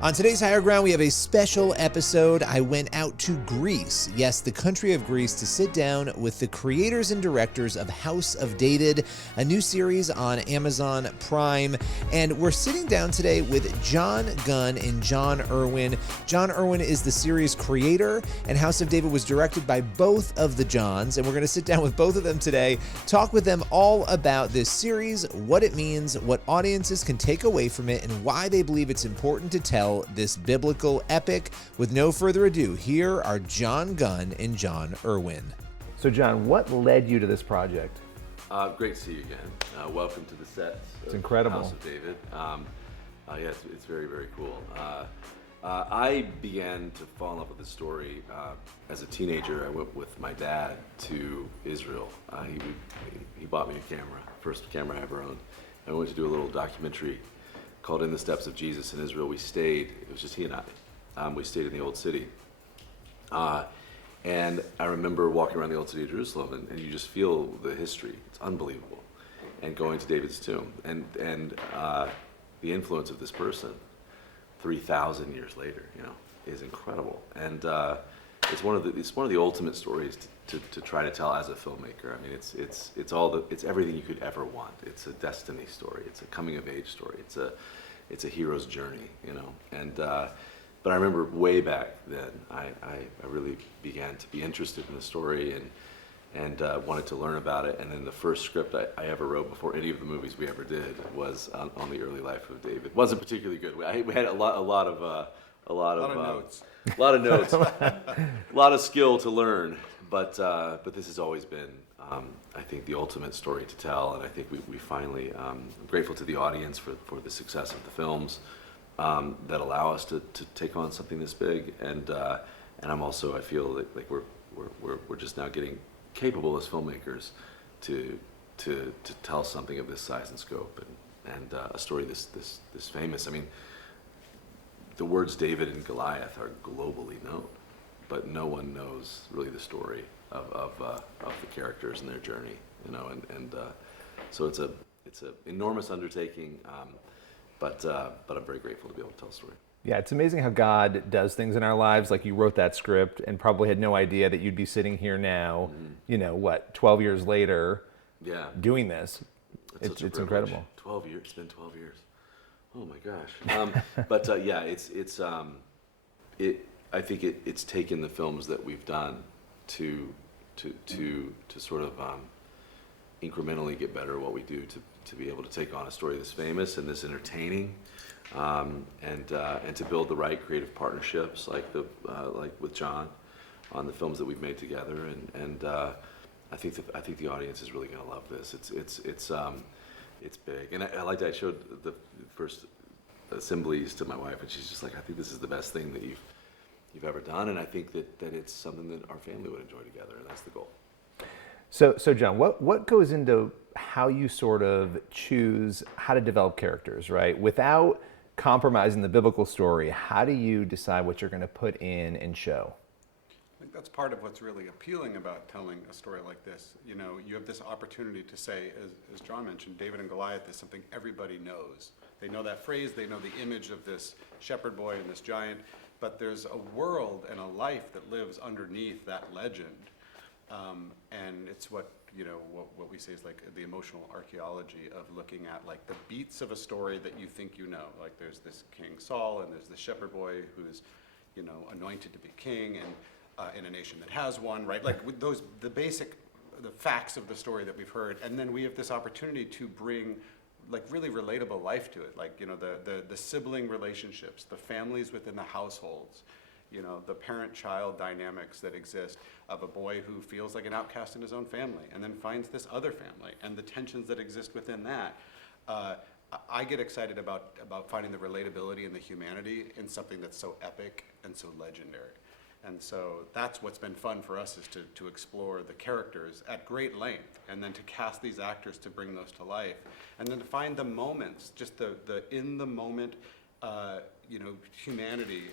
On today's Higher Ground, we have a special episode. I went out to Greece, yes, the country of Greece, to sit down with the creators and directors of House of David, a new series on Amazon Prime. And we're sitting down today with John Gunn and John Irwin. John Irwin is the series creator, and House of David was directed by both of the Johns. And we're going to sit down with both of them today, talk with them all about this series, what it means, what audiences can take away from it, and why they believe it's important to tell this biblical epic. With no further ado, here are John Gunn and John Irwin. So John, what led you to this project? Great to see you again. Welcome to the sets. It's incredible. House of David. Yes, it's very, very cool. I began to fall in love with this story as a teenager. I went with my dad to Israel. He bought me a camera, first camera I ever owned. I went to do a little documentary called In the Steps of Jesus in Israel. We stayed, it was just he and I. We stayed in the Old City. And I remember walking around the Old City of Jerusalem, and you just feel the history. It's unbelievable. And going to David's tomb, and the influence of this person 3,000 years later, is incredible. And it's one of the ultimate stories to try to tell as a filmmaker. I mean, it's everything you could ever want. It's a destiny story. It's a coming of age story. It's a hero's journey, And but I remember way back then, I really began to be interested in the story and wanted to learn about it. And then the first script I ever wrote before any of the movies we ever did was on the early life of David. Wasn't particularly good. We had a lot of notes. A lot of notes, a lot of skill to learn, but this has always been, I think, the ultimate story to tell, and I think we finally, I'm grateful to the audience for the success of the films that allow us to take on something this big, and I'm also, I feel like we're just now getting capable as filmmakers to tell something of this size and scope, and a story this famous. I mean, the words David and Goliath are globally known, but no one knows really the story of the characters and their journey, and so it's an enormous undertaking, but I'm very grateful to be able to tell a story. Yeah, it's amazing how God does things in our lives. Like, you wrote that script and probably had no idea that you'd be sitting here now, 12 years later, doing this. It's incredible. 12 years. It's been 12 years. Oh my gosh. But I think it's taken the films that we've done to sort of incrementally get better at what we do to be able to take on a story this famous and this entertaining, and to build the right creative partnerships like with John on the films that we've made together, and I think the audience is really going to love this. It's big, and I like that. I showed the first assemblies to my wife, and she's just like, I think this is the best thing that you've ever done, and I think that it's something that our family would enjoy together, and that's the goal. So John, what goes into how you sort of choose how to develop characters, right? Without compromising the biblical story, how do you decide what you're going to put in and show? I think that's part of what's really appealing about telling a story like this. You have this opportunity to say, as John mentioned, David and Goliath is something everybody knows. They know that phrase, they know the image of this shepherd boy and this giant, but there's a world and a life that lives underneath that legend. And it's what we say is like the emotional archaeology of looking at like the beats of a story that you think you know. Like, there's this King Saul, and there's the shepherd boy who's, anointed to be king, and in a nation that has one, right? Like, with the facts of the story that we've heard, and then we have this opportunity to bring like really relatable life to it, like the sibling relationships, the families within the households, the parent-child dynamics that exist of a boy who feels like an outcast in his own family and then finds this other family, and the tensions that exist within that. I get excited about finding the relatability and the humanity in something that's so epic and so legendary. And so that's what's been fun for us, is to explore the characters at great length, and then to cast these actors to bring those to life, and then to find the moments, just the in the moment, humanity.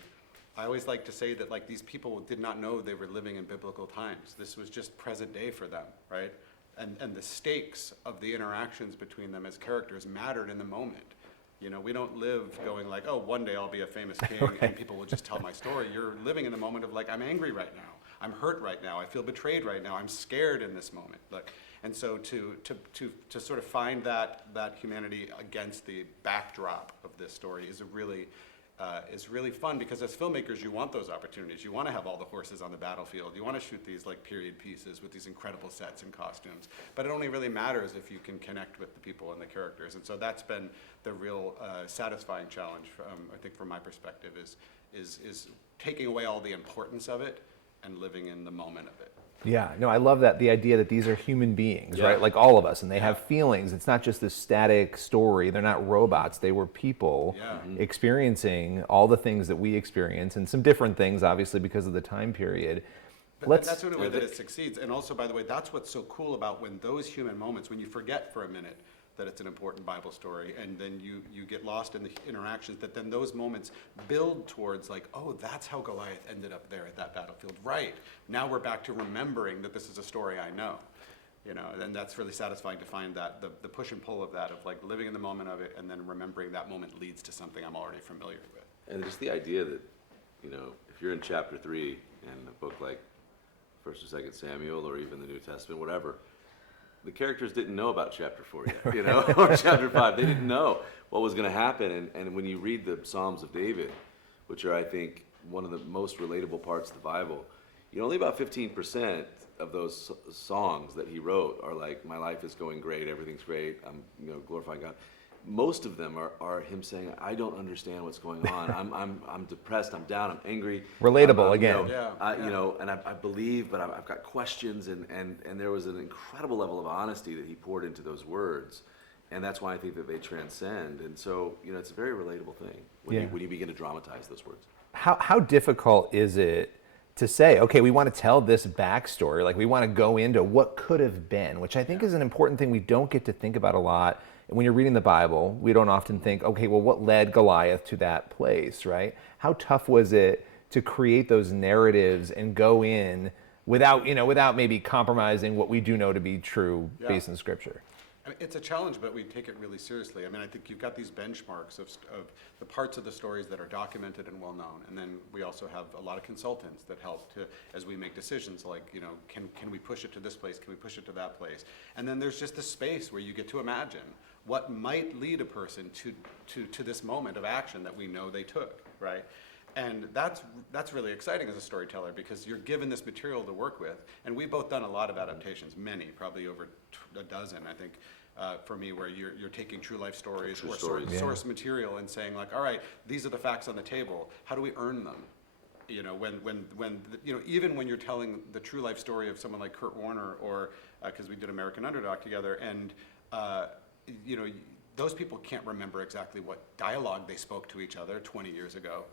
I always like to say that, like, these people did not know they were living in biblical times. This was just present day for them, right? And the stakes of the interactions between them as characters mattered in the moment. You know, we don't live going like, oh, one day I'll be a famous king and people will just tell my story. You're living in a moment of like, I'm angry right now. I'm hurt right now. I feel betrayed right now. I'm scared in this moment. Like, and so to sort of find that humanity against the backdrop of this story is really fun, because as filmmakers, you want those opportunities. You want to have all the horses on the battlefield. You want to shoot these like period pieces with these incredible sets and costumes. But it only really matters if you can connect with the people and the characters. And so that's been the real satisfying challenge, I think, from my perspective, is taking away all the importance of it and living in the moment of it. Yeah, no, I love that, the idea that these are human beings, Yeah. right? Like all of us, and they have feelings. It's not just this static story. They're not robots. They were people experiencing all the things that we experience, and some different things, obviously, because of the time period. But that's the way that it succeeds. And also, by the way, that's what's so cool about when those human moments, when you forget for a minute that it's an important Bible story, and then you get lost in the interactions, that then those moments build towards like, oh, that's how Goliath ended up there at that battlefield. Right, now we're back to remembering that this is a story I know. You know, and that's really satisfying to find that, the push and pull of that, of like living in the moment of it, and then remembering that moment leads to something I'm already familiar with. And just the idea that, you know, if you're in chapter 3 in a book like 1st or 2nd Samuel, or even the New Testament, whatever, the characters didn't know about chapter 4 yet, you know, or chapter 5. They didn't know what was going to happen. And when you read the Psalms of David, which are, I think, one of the most relatable parts of the Bible, you know, only about 15% of those songs that he wrote are like, my life is going great, everything's great, I'm, you know, glorifying God. Most of them are him saying, I don't understand what's going on. I'm depressed. I'm down. I'm angry. Relatable again. You know, and I believe, but I've got questions. And there was an incredible level of honesty that he poured into those words, and that's why I think that they transcend. And so, you know, it's a very relatable thing when you begin to dramatize those words. How difficult is it to say, okay, we want to tell this backstory, like we want to go into what could have been, which I think is an important thing we don't get to think about a lot. When you're reading the Bible, we don't often think, okay, well, what led Goliath to that place, right? How tough was it to create those narratives and go in without maybe compromising what we do know to be true based in Scripture? I mean, it's a challenge, but we take it really seriously. I mean, I think you've got these benchmarks of the parts of the stories that are documented and well-known, and then we also have a lot of consultants that help to, as we make decisions, like, you know, can we push it to this place? Can we push it to that place? And then there's just the space where you get to imagine what might lead a person to this moment of action that we know they took, right? And that's really exciting as a storyteller, because you're given this material to work with. And we've both done a lot of adaptations, many, probably over a dozen, I think, for me, where you're taking true life stories or source material and saying like, all right, these are the facts on the table. How do we earn them? You know, when you know, even when you're telling the true life story of someone like Kurt Warner, or because we did American Underdog together, and you know, those people can't remember exactly what dialogue they spoke to each other 20 years ago.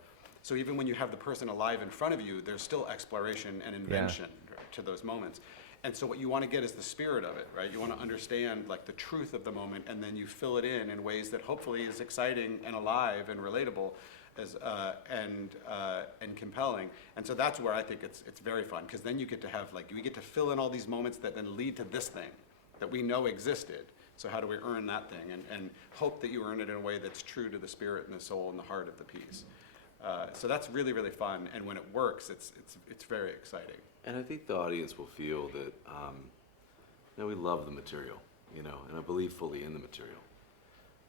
So even when you have the person alive in front of you, there's still exploration and invention to those moments. And so what you want to get is the spirit of it, right? You want to understand like the truth of the moment, and then you fill it in ways that hopefully is exciting and alive and relatable as and compelling. And so that's where I think it's very fun, because then you get to have like, we get to fill in all these moments that then lead to this thing that we know existed. So how do we earn that thing, and hope that you earn it in a way that's true to the spirit and the soul and the heart of the piece. So that's really, really fun, and when it works, it's very exciting. And I think the audience will feel that, you know, we love the material, you know, and I believe fully in the material.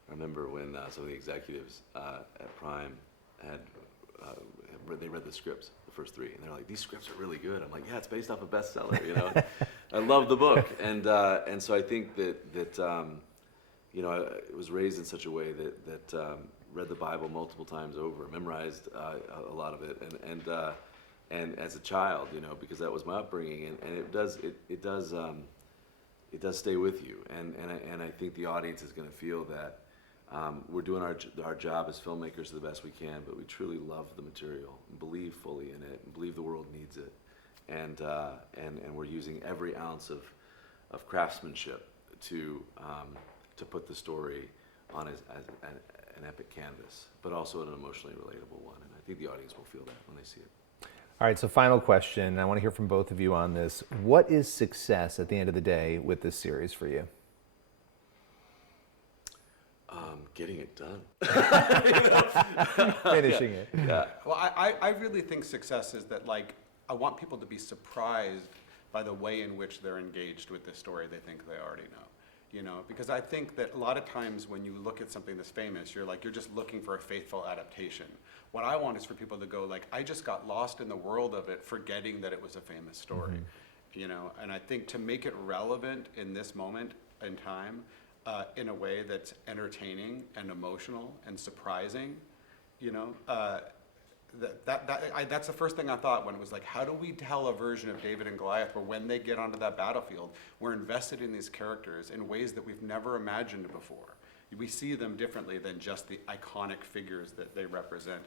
I remember when some of the executives at Prime they read the scripts, the first 3, and they're like, these scripts are really good. I'm like, yeah, it's based off a bestseller, you know. I love the book, and so I think that you know, I was raised in such a way that read the Bible multiple times over, memorized a lot of it, and as a child, you know, because that was my upbringing, and it does stay with you, and I think the audience is going to feel that we're doing our job as filmmakers the best we can, but we truly love the material and believe fully in it and believe the world needs it, and we're using every ounce of craftsmanship to put the story on as an epic canvas, but also an emotionally relatable one, and I think the audience will feel that when they see it. All right, so final question. I want to hear from both of you on this. What is success at the end of the day with this series for you? getting it done. Finishing it. Yeah. Well, I really think success is that, like, I want people to be surprised by the way in which they're engaged with the story they think they already know. You know, because I think that a lot of times when you look at something that's famous, you're just looking for a faithful adaptation. What I want is for people to go, like, I just got lost in the world of it, forgetting that it was a famous story. You know, and I think to make it relevant in this moment in time, in a way that's entertaining and emotional and surprising, you know, that's the first thing I thought when it was like, how do we tell a version of David and Goliath where when they get onto that battlefield, we're invested in these characters in ways that we've never imagined before. We see them differently than just the iconic figures that they represent